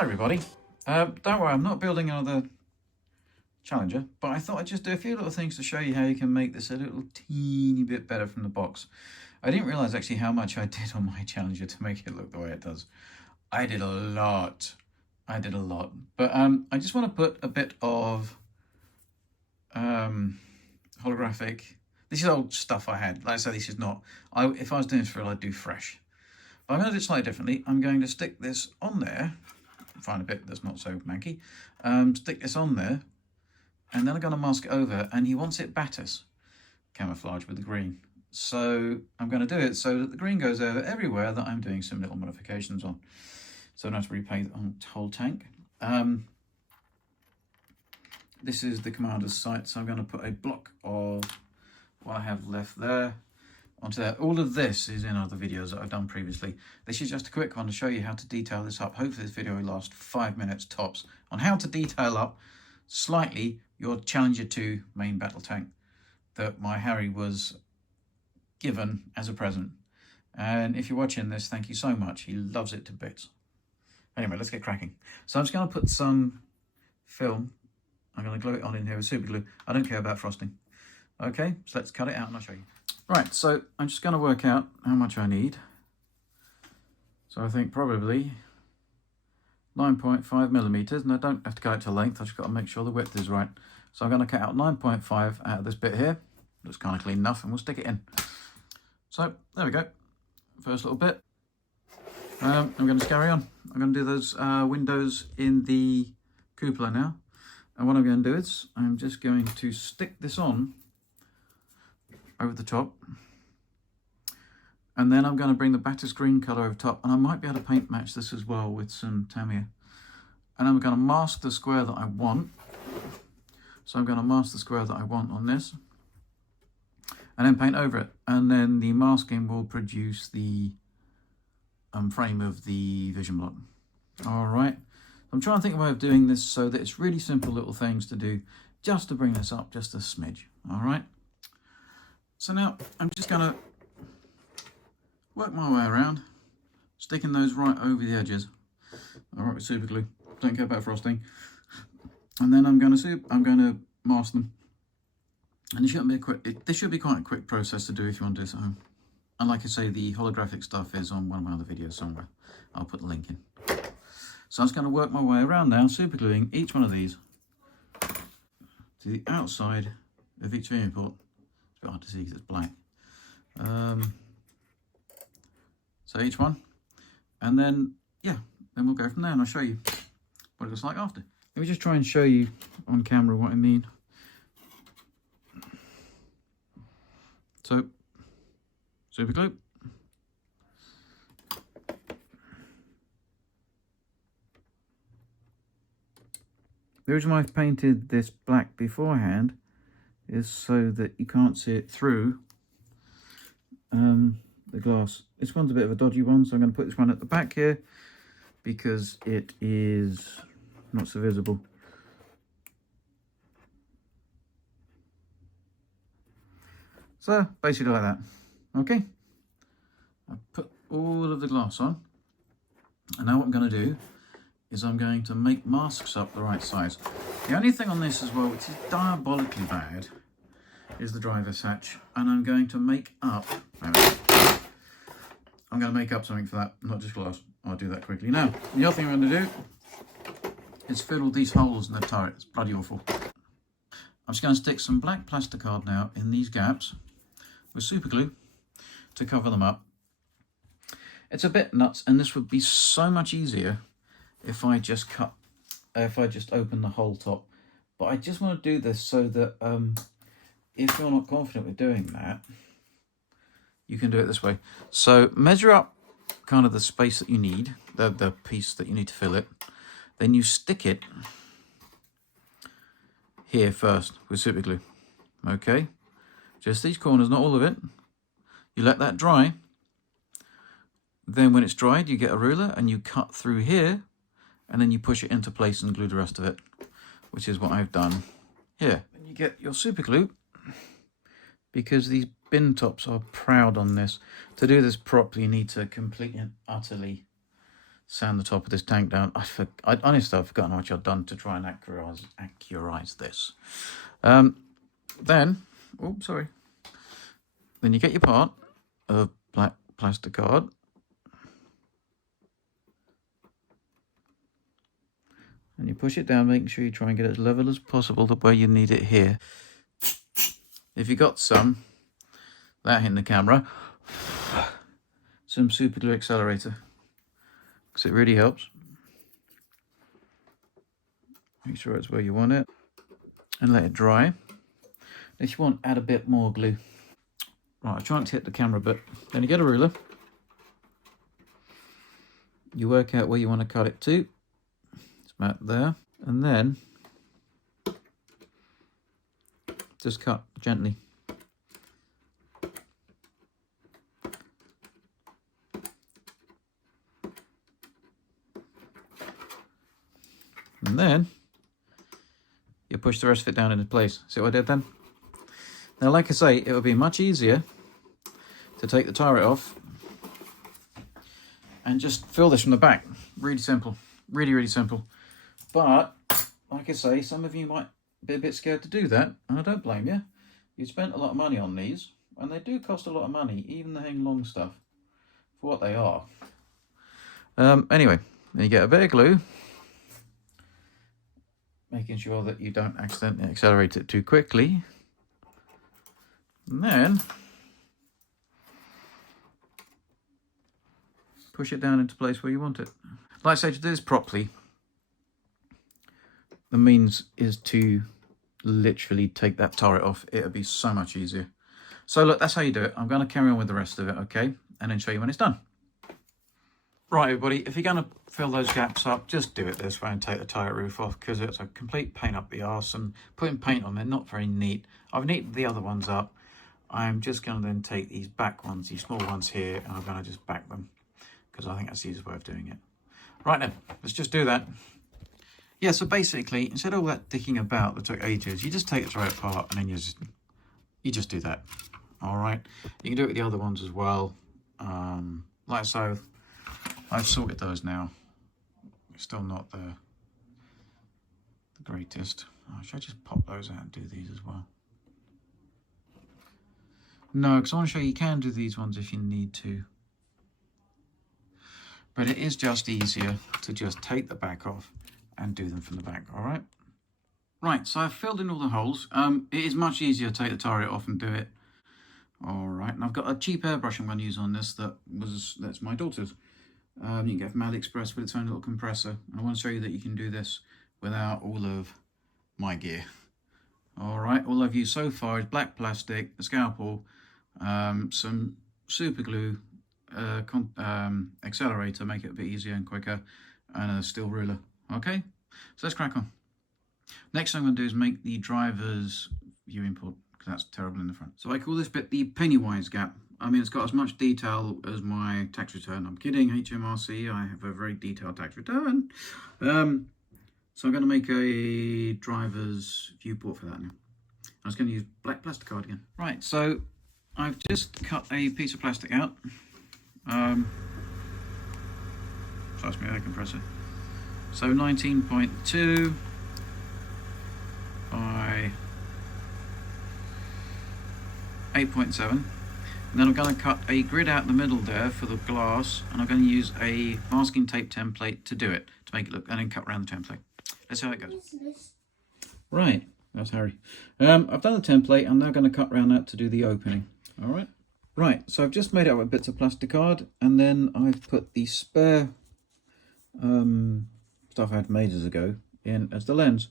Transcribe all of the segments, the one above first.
Hi everybody. Don't worry, I'm not building another Challenger, but I thought I'd just do a few little things to show you how you can make this a little teeny bit better from the box. I didn't realise actually how much I did on my Challenger to make it look the way it does. I did a lot. But I just want to put a bit of holographic. This is old stuff I had. Like I say, this is not. If I was doing this for real, I'd do fresh. But I'm going to do it slightly differently. I'm going to stick this on there. Find a bit that's not so manky. Stick this on there, and then I'm going to mask it over. And he wants it batters, camouflage with the green. So I'm going to do it so that the green goes over everywhere that I'm doing some little modifications on. So I don't have to repaint on the whole tank. This is the commander's sight, so I'm going to put a block of what I have left there onto there. All of this is in other videos that I've done previously. This is just a quick one to show you how to detail this up. Hopefully this video will last 5 minutes tops on how to detail up slightly your Challenger 2 main battle tank that my Harry was given as a present. And if you're watching this, thank you so much. He loves it to bits. Anyway, let's get cracking. So I'm just going to put some film. I'm going to glue it on in here with super glue. I don't care about frosting. Okay, so let's cut it out and I'll show you. Right, so I'm just going to work out how much I need. So I think probably 9.5 millimeters, and I don't have to cut it to length. I've just got to make sure the width is right. So I'm going to cut out 9.5 out of this bit here. Looks kind of clean enough, and we'll stick it in. So there we go. First little bit. I'm going to carry on. I'm going to do those windows in the cupola now. And what I'm going to do is I'm just going to stick this on over the top, and then I'm going to bring the batter green colour over top, and I might be able to paint match this as well with some Tamiya. And I'm going to mask the square that I want. So I'm going to mask the square that I want on this, and then paint over it, and then the masking will produce the frame of the vision block. All right, I'm trying to think of a way of doing this so that it's really simple little things to do just to bring this up just a smidge. All right. So now I'm just going to work my way around, sticking those right over the edges. All right, with super glue. Don't care about frosting. And then I'm going to mask them. And this should be quite a quick process to do if you want to do this at home. And like I say, the holographic stuff is on one of my other videos somewhere. I'll put the link in. So I'm just going to work my way around now, super gluing each one of these to the outside of each VMS port. It's a bit hard to see because it's black. So each one, and then then we'll go from there, and I'll show you what it looks like after. Let me just try and show you on camera what I mean. So super glue. The reason why I've painted this black beforehand is so that you can't see it through the glass. This one's a bit of a dodgy one, so I'm going to put this one at the back here because it is not so visible. So basically like that. Okay, I've put all of the glass on, and now what I'm going to do is I'm going to make masks up the right size. The only thing on this as well, which is diabolically bad, is the driver's hatch, and I'm going to make up something for that, not just glass. I'll do that quickly. Now, the other thing I'm going to do is fill all these holes in the turret. It's bloody awful. I'm just going to stick some black plasticard now in these gaps with super glue to cover them up. It's a bit nuts, and this would be so much easier if I just open the whole top. But I just want to do this so that if you're not confident with doing that, you can do it this way. So measure up kind of the space that you need, the piece that you need to fill it. Then you stick it here first with super glue. Okay, just these corners, not all of it. You let that dry. Then when it's dried, you get a ruler and you cut through here, and then you push it into place and glue the rest of it, which is what I've done here. And you get your super glue, because these bin tops are proud on this. To do this properly, you need to completely and utterly sand the top of this tank down. I honestly, I've forgotten how much I've done to try and accurize this. Then, oh, sorry. Then you get your part of black plastic card. And you push it down, making sure you try and get it as level as possible to where you need it here. If you got some, that hitting the camera, some super glue accelerator, because it really helps. Make sure it's where you want it, and let it dry. If you want, add a bit more glue. Right, I try not to hit the camera, but then you get a ruler. You work out where you want to cut it to. It's about there, and then just cut gently. And then you push the rest of it down into place. See what I did then? Now, like I say, it would be much easier to take the turret off and just fill this from the back. Really simple. Really, really simple. But, like I say, some of you might be a bit scared to do that, and I don't blame you. You spent a lot of money on these, and they do cost a lot of money, even the HENG long stuff, for what they are. Anyway, then you get a bit of glue, making sure that you don't accidentally accelerate it too quickly. And then push it down into place where you want it. Like I say, to do this properly, the means is to literally take that turret off. It'll be so much easier. So look, that's how you do it. I'm going to carry on with the rest of it, okay? And then show you when it's done. Right, everybody, if you're going to fill those gaps up, just do it this way and take the turret roof off, because it's a complete pain up the arse, and putting paint on it, not very neat. I've neatened the other ones up. I'm just going to then take these back ones, these small ones here, and I'm going to just back them, because I think that's the easiest way of doing it. Right then, let's just do that. Yeah, so basically, instead of all that dicking about that took ages, you just take the turret apart and then you just do that. All right, you can do it with the other ones as well. Like so, I've sorted those now. Still not the greatest. Oh, should I just pop those out and do these as well? No, because I want to show you can do these ones if you need to. But it is just easier to just take the back off and do them from the back, all right? Right, so I've filled in all the holes. It is much easier to take the turret off and do it. All right, and I've got a cheap airbrush I'm going to use on this that's my daughter's. You can get from AliExpress with its own little compressor. I want to show you that you can do this without all of my gear. All right, all I've used so far is black plastic, a scalpel, some super glue, accelerator, make it a bit easier and quicker, and a steel ruler. Okay, so let's crack on. Next thing I'm going to do is make the driver's view input, because that's terrible in the front. So I call this bit the Pennywise gap. I mean, it's got as much detail as my tax return. I'm kidding, HMRC, I have a very detailed tax return. So I'm going to make a driver's viewport for that now. I was going to use black plastic card again. Right, so I've just cut a piece of plastic out. So that's my air compressor. So 19.2 by 8.7. And then I'm going to cut a grid out in the middle there for the glass, and I'm going to use a masking tape template to do it, to make it look, and then cut around the template. Let's see how it goes. Right, that's Harry. I've done the template. I'm now going to cut around that to do the opening. All right. Right, so I've just made it up with bits of plastic card, and then I've put the spare stuff I had made ages ago in as the lens.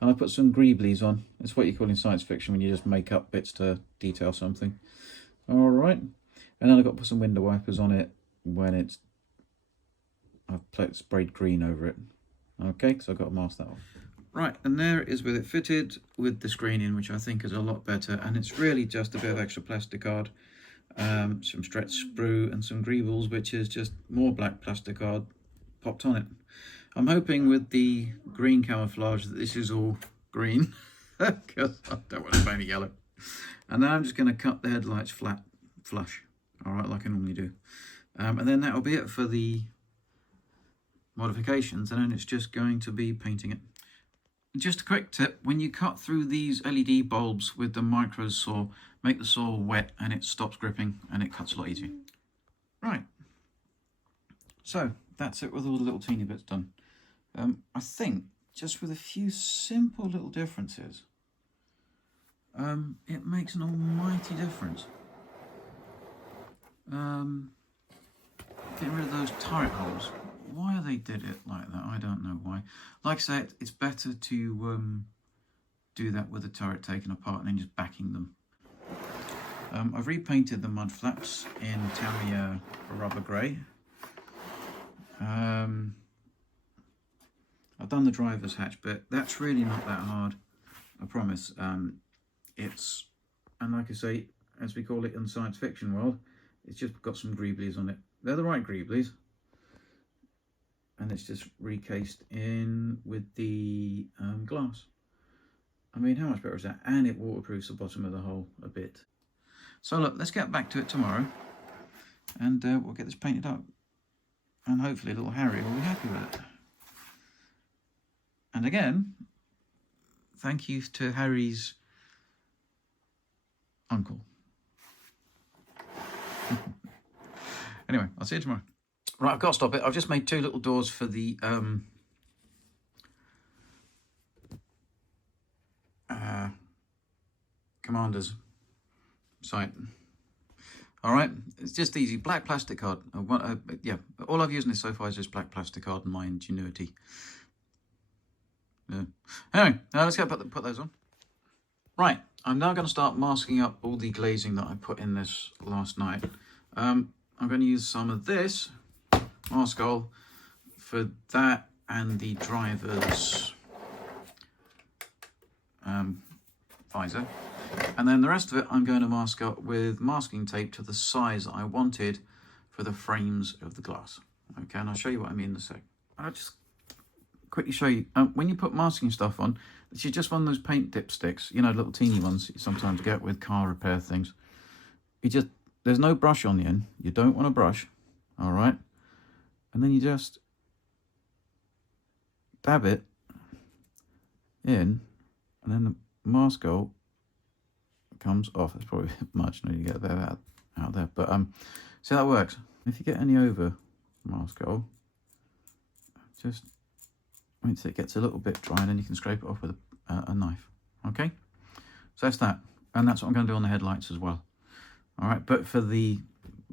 And I put some greeblies on. It's what you call in science fiction when you just make up bits to detail something. All right, and then I've got to put some window wipers on it when I've sprayed green over it. Okay, because I've got to mask that off. Right, and there it is with it fitted with the screening, which I think is a lot better. And it's really just a bit of extra plastic card, some stretch sprue and some greebles, which is just more black plastic card popped on it. I'm hoping with the green camouflage that this is all green, because I don't want to paint it yellow. And then I'm just going to cut the headlights flush, all right, like I normally do. And then that'll be it for the modifications, and then it's just going to be painting it. Just a quick tip, when you cut through these LED bulbs with the micro saw, make the saw wet and it stops gripping and it cuts a lot easier. Right, so that's it with all the little teeny bits done. I think just with a few simple little differences, it makes an almighty difference. Getting rid of those turret holes. Why they did it like that, I don't know why. Like I said, it's better to do that with the turret taken apart and then just backing them. I've repainted the mud flaps in Tamiya rubber grey. I've done the driver's hatch bit. That's really not that hard, I promise. And like I say, as we call it in the science fiction world, it's just got some greeblies on it. They're the right greeblies. And it's just recased in with the glass. I mean, how much better is that? And it waterproofs the bottom of the hole a bit. So look, let's get back to it tomorrow, and we'll get this painted up. And hopefully little Harry will be happy with it. And again, thank you to Harry's uncle. Anyway, I'll see you tomorrow. Right, I've got to stop it. I've just made 2 little doors for the commander's sight. All right, it's just easy. Black plastic card. Yeah, all I've used in this so far is just black plastic card and my ingenuity. Yeah. Anyway, let's go put those on. Right, I'm now going to start masking up all the glazing that I put in this last night. I'm going to use some of this Maskol for that and the driver's visor, and then the rest of it I'm going to mask up with masking tape to the size that I wanted for the frames of the glass. Okay, and I'll show you what I mean in a sec. I'll just quickly show you, when you put masking stuff on, this is just one of those paint dip sticks, you know, little teeny ones you sometimes get with car repair things. There's no brush on the end, you don't want a brush, all right? And then you just dab it in, and then the Maskol comes off. It's probably a bit much, I need to get a bit out there, but see how that works. If you get any over Maskol, just wait till it gets a little bit dry, and then you can scrape it off with a knife. Okay, so that's that, and that's what I'm going to do on the headlights as well. All right, but for the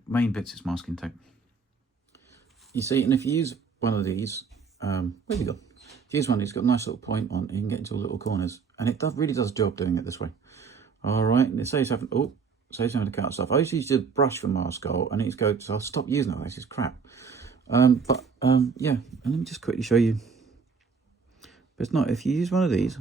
main bits, it's masking tape. You see, and if you use one of these, where have you got? If you use one of these, it's got a nice little point on, you can get into little corners, and it really does a job doing it this way. All right, and it saves having, saves having to cut stuff. I used to use a brush for Maskol, and it's go, so I'll stop using it. This is crap. Yeah, and let me just quickly show you. But it's not, if you use one of these,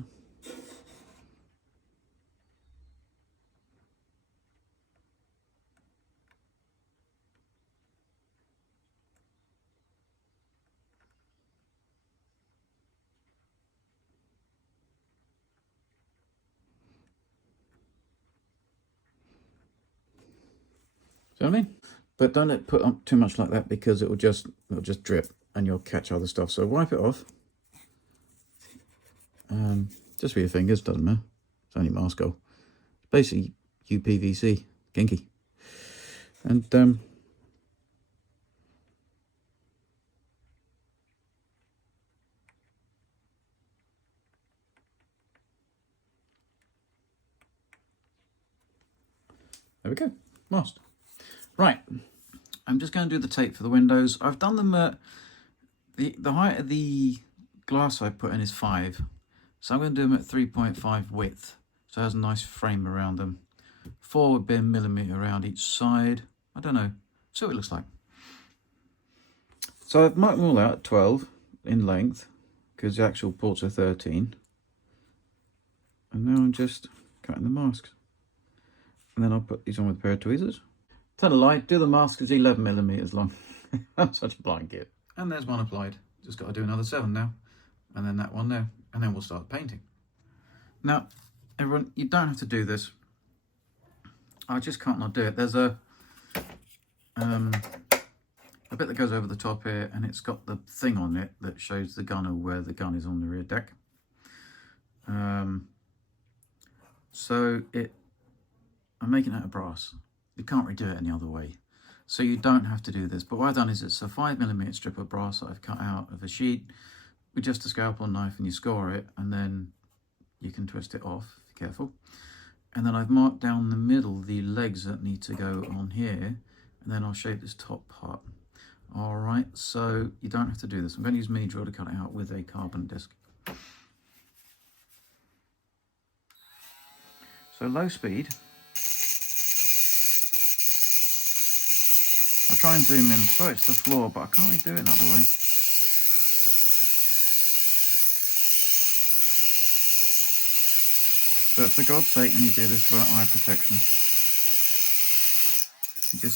see what I mean? But don't let it put on too much like that, because it'll just drip and you'll catch other stuff. So wipe it off. Just with your fingers, doesn't matter. It's only Maskol. It's basically UPVC, kinky. And there we go, masked. Right, I'm just going to do the tape for the windows. I've done them at the height of the glass I put in is 5, so I'm going to do them at 3.5 width, so it has a nice frame around them. 4 would be a millimetre around each side. I don't know, see what it looks like. So I've marked them all out at 12 in length, because the actual ports are 13. And now I'm just cutting the masks. And then I'll put these on with a pair of tweezers. Tell a lie, do the mask is 11 millimeters long. I'm such a blind git. And there's one applied. Just got to do another 7 now. And then that one there. And then we'll start painting. Now, everyone, you don't have to do this. I just can't not do it. There's a a bit that goes over the top here, and it's got the thing on it that shows the gun or where the gun is on the rear deck. So I'm making it out of brass. You can't redo it any other way. So you don't have to do this. But what I've done is it's a 5mm strip of brass that I've cut out of a sheet with just a scalpel knife, and you score it, and then you can twist it off, if you're careful. And then I've marked down the middle the legs that need to go on here, and then I'll shape this top part. All right, so you don't have to do this. I'm going to use mini drill to cut it out with a carbon disc. So low speed. I try and zoom in so it's the floor, but I can't really do it another way. But for God's sake, when you do this for eye protection,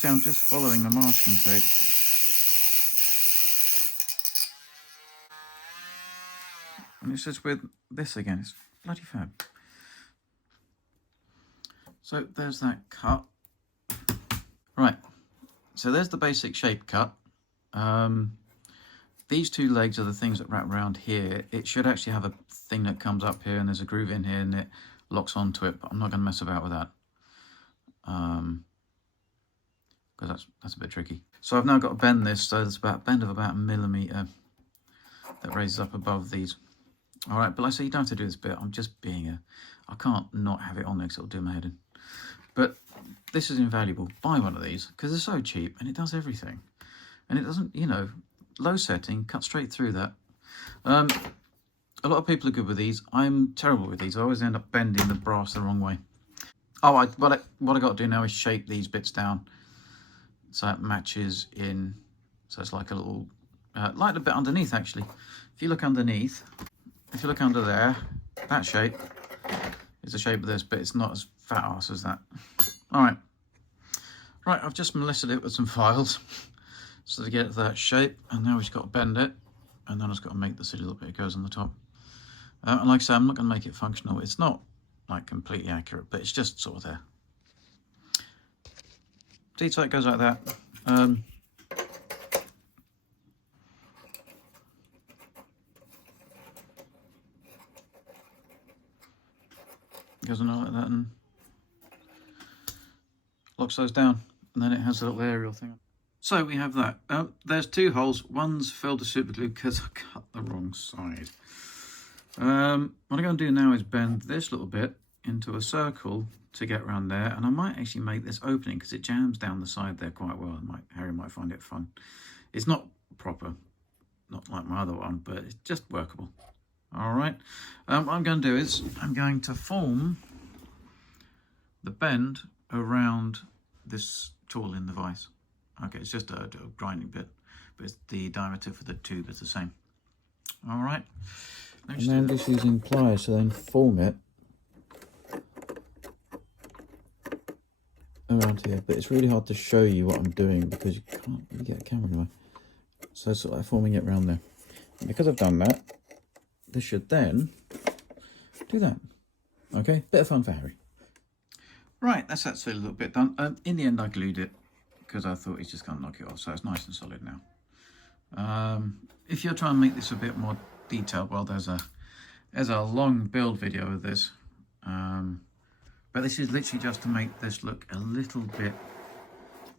I'm just following the masking tape. And it's just with this again, it's bloody fab. So there's that cut. Right, so there's the basic shape cut. These two legs are the things that wrap around here. It should actually have a thing that comes up here, and there's a groove in here, and it locks onto it, but I'm not going to mess about with that. Because that's a bit tricky. So I've now got to bend this, so there's about a bend of about 1mm that raises up above these. All right, but like I say, you don't have to do this bit. I'm just being I can't not have it on there because it'll do my head in. But this is invaluable. Buy one of these because they're so cheap and it does everything. And it doesn't, you know, low setting, cut straight through that. A lot of people are good with these. I'm terrible with these. I always end up bending the brass the wrong way. Oh, what I got to do now is shape these bits down so it matches in. So it's like a little, like a bit underneath actually. If you look underneath, if you look under there, that shape is the shape of this, but it's not as fat ass as that. All right. Right, I've just molested it with some files so to get that shape, and now we've just got to bend it, and then I've just got to make the silly little bit that goes on the top. And like I say, I'm not going to make it functional. It's not like completely accurate, but it's just sort of there. See, so it goes like that. Goes on like that and locks those down, and then it has a little aerial thing. So we have that. There's two holes. One's filled with super glue because I cut the wrong side. What I'm going to do now is bend this little bit into a circle to get around there, and I might actually make this opening because it jams down the side there quite well. Harry might find it fun. It's not proper, not like my other one, but it's just workable. All right. What I'm going to do is I'm going to form the bend around this tool in the vise. Okay, it's just a grinding bit, but it's the diameter for the tube is the same. All right. And then just using pliers to then form it around here, but it's really hard to show you what I'm doing because you can't really get a camera in the way. So it's sort of like forming it around there. And because I've done that, this should then do that. Okay, bit of fun for Harry. Right, that's a little bit done. In the end, I glued it because I thought he's just going to knock it off, so it's nice and solid now. If you're trying to make this a bit more detailed, well, there's a long build video of this, but this is literally just to make this look a little bit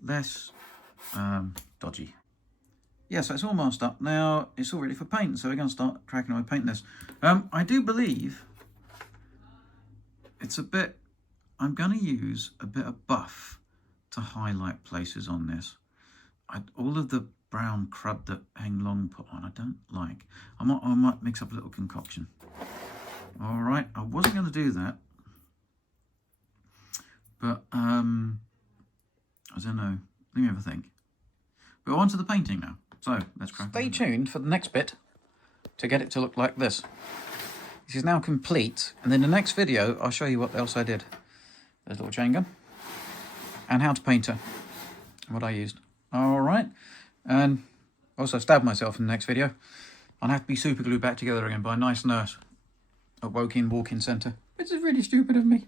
less dodgy. Yeah, so it's all masked up. Now it's all ready for paint, so we're going to start cracking away painting this. I do believe it's a bit, I'm going to use a bit of buff to highlight places on this. All of the brown crud that HENG Long put on, I don't like. I might mix up a little concoction. All right, I wasn't going to do that, but I don't know. Let me have a think. But on to the painting now. So let's crack. Stay tuned for the next bit to get it to look like this. This is now complete, and in the next video I'll show you what else I did. There's a little chain gun and how to paint her, what I used. All right, and also stabbed myself in the next video. I'll have to be super glued back together again by a nice nurse at Woking Walk-in Centre, which is really stupid of me.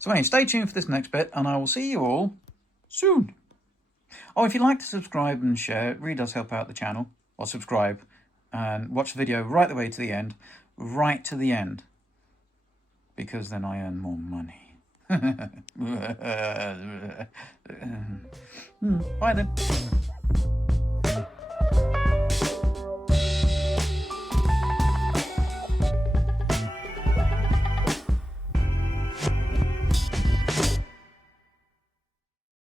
So anyway, stay tuned for this next bit, and I will see you all soon. Oh, if you'd like to subscribe and share, it really does help out the channel. Or subscribe and watch the video right the way to the end. Right to the end. Because then I earn more money. Bye then.